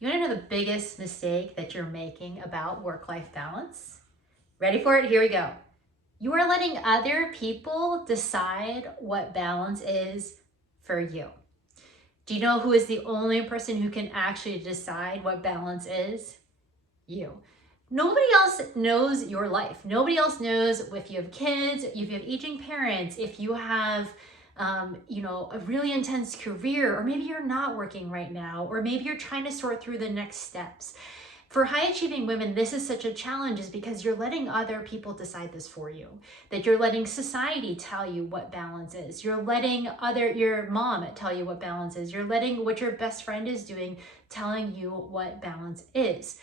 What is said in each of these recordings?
You want to know the biggest mistake that you're making about work-life balance? Ready for it? Here we go. You are letting other people decide what balance is for you. Do you know who is the only person who can actually decide what balance is? You. Nobody else knows your life. Nobody else knows if you have kids, if you have aging parents, if you have a really intense career, or maybe you're not working right now, or maybe you're trying to sort through the next steps. For high achieving women, this is such a challenge is because you're letting other people decide this for you, that you're letting society tell you what balance is. You're letting your mom tell you what balance is. You're letting what your best friend is doing telling you what balance is.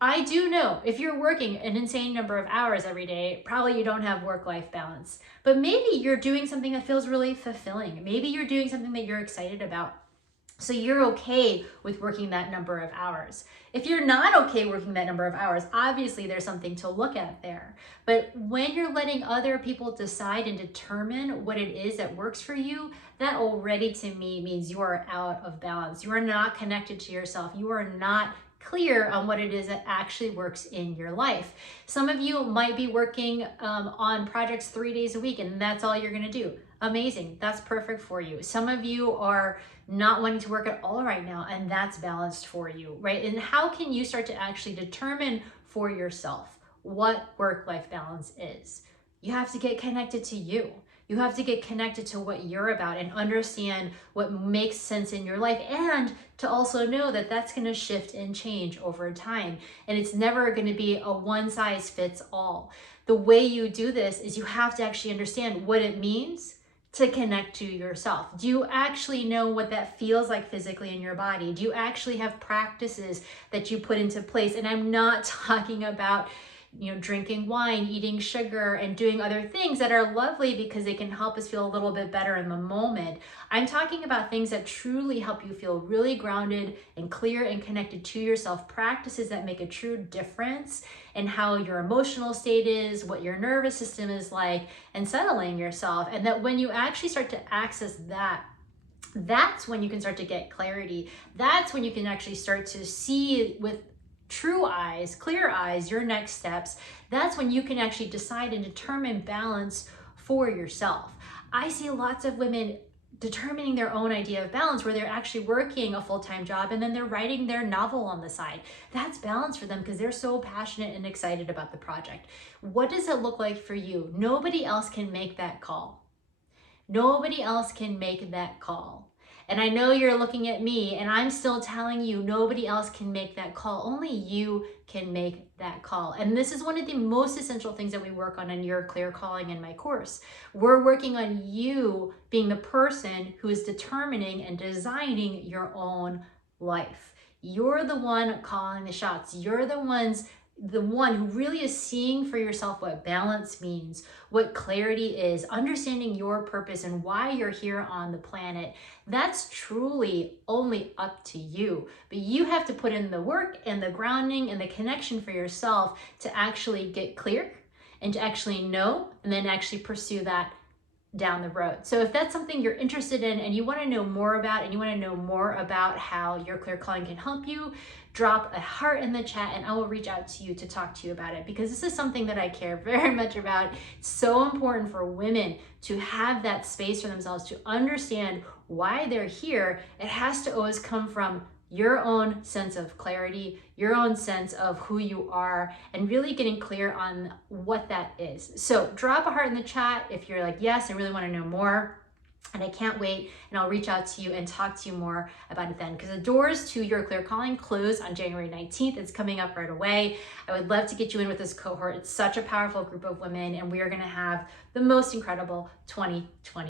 I do know if you're working an insane number of hours every day, probably you don't have work-life balance. But maybe you're doing something that feels really fulfilling. Maybe you're doing something that you're excited about. So you're okay with working that number of hours. If you're not okay working that number of hours, obviously there's something to look at there. But when you're letting other people decide and determine what it is that works for you, that already to me means you are out of balance. You are not connected to yourself. You are not clear on what it is that actually works in your life. Some of you might be working on projects 3 days a week and that's all you're gonna do. Amazing, that's perfect for you. Some of you are not wanting to work at all right now and that's balanced for you, right? And how can you start to actually determine for yourself what work-life balance is? You have to get connected to you. You have to get connected to what you're about and understand what makes sense in your life, and to also know that that's going to shift and change over time. And it's never going to be a one size fits all. The way you do this is you have to actually understand what it means to connect to yourself. Do you actually know what that feels like physically in your body? Do you actually have practices that you put into place? And I'm not talking about drinking wine, eating sugar, and doing other things that are lovely because they can help us feel a little bit better in the moment. I'm talking about things that truly help you feel really grounded and clear and connected to yourself, practices that make a true difference in how your emotional state is, what your nervous system is like, and settling yourself. And that when you actually start to access that, that's when you can start to get clarity. That's when you can actually start to see with true eyes, clear eyes, your next steps. That's when you can actually decide and determine balance for yourself. I see lots of women determining their own idea of balance where they're actually working a full-time job and then they're writing their novel on the side. That's balance for them because they're so passionate and excited about the project. What does it look like for you? Nobody else can make that call. Nobody else can make that call. And I know you're looking at me and I'm still telling you nobody else can make that call. Only you can make that call. And this is one of the most essential things that we work on in Your Clear Calling in my course. We're working on you being the person who is determining and designing your own life. You're the one calling the shots. You're the one who really is seeing for yourself what balance means, what clarity is, understanding your purpose and why you're here on the planet. That's truly only up to you. But you have to put in the work and the grounding and the connection for yourself to actually get clear and to actually know and then actually pursue that down the road. So if that's something you're interested in and you want to know more about, and you want to know more about how Your Clear Calling can help you, drop a heart in the chat and I will reach out to you to talk to you about it, because this is something that I care very much about. It's so important for women to have that space for themselves, to understand why they're here. It has to always come from your own sense of clarity, your own sense of who you are, and really getting clear on what that is. So drop a heart in the chat if you're like, yes, I really want to know more. And I can't wait, and I'll reach out to you and talk to you more about it then, because the doors to Your Clear Calling close on January 19th. It's coming up right away. I would love to get you in with this cohort. It's such a powerful group of women, and we are going to have the most incredible 2020.